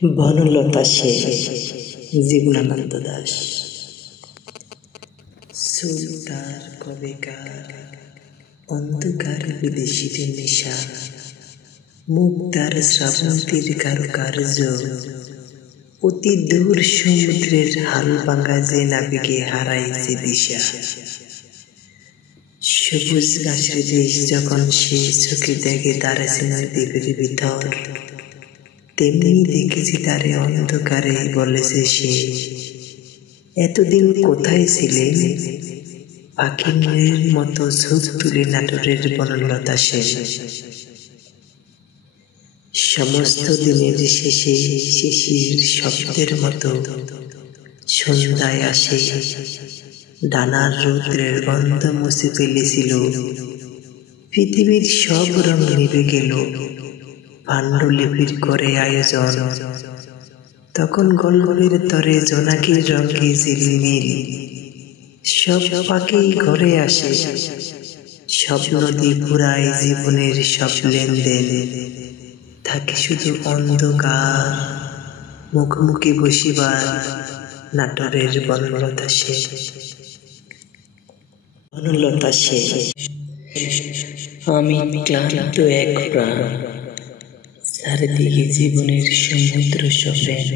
বনলতা সেন, জীবনানন্দ দাশ। সুলতার কবেকার অন্ধকার বিদেশিদের নেশা, মুক্তার শ্রাবন্তীর কারুকার্য, অতি দূর সমুদ্রের হাল ভাঙা যে নাবিকে হারাইছে দিশা। সবুজ গাছের দেশ যখন সে চোখে দেখে দাঁড়াছে দ্বীপের ভিতর, তেমনি দেখেছি তারে অন্ধকারে বলেছে সে, এতদিন কোথায় ছিলেন? পাখির মতো চোখ তুলে নাটোরের বনলতা সেন। সমস্ত দিনের শেষে শিশির শব্দের মতো সন্ধ্যায় আসে, ডানার রৌদ্রের গন্ধ মুছে ফেলেছিল, পৃথিবীর সব রং নিভে গেল, পাণ্ডুলিপির করে আয়োজন। তখন গল্পের তরে জোনাকির রঙে ঝিলমিল, সব পাখি ঘরে আসে, সব নদী পুরায় জীবনের সব লেনদেন। থাকে শুধু অন্ধকার, মুখোমুখি বসিবার নাটোরের বনলতা সেন। বনলতা সেন। আমি ক্লান্ত এক প্রাণ, চারিদিকে জীবনের সমুদ্র সফেন।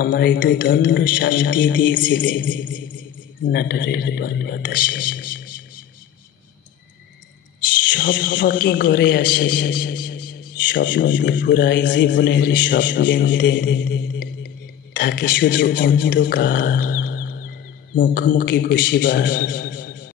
আমার এই দুই দণ্ড শান্তি দিয়েছিলেন নাটোরের বনলতা সেন। সব পাখি ঘরে আসে, সব নদী পুরাই জীবনের সব লেনদেন। থাকে শুধু অন্ধকার, মুখোমুখি বসিবার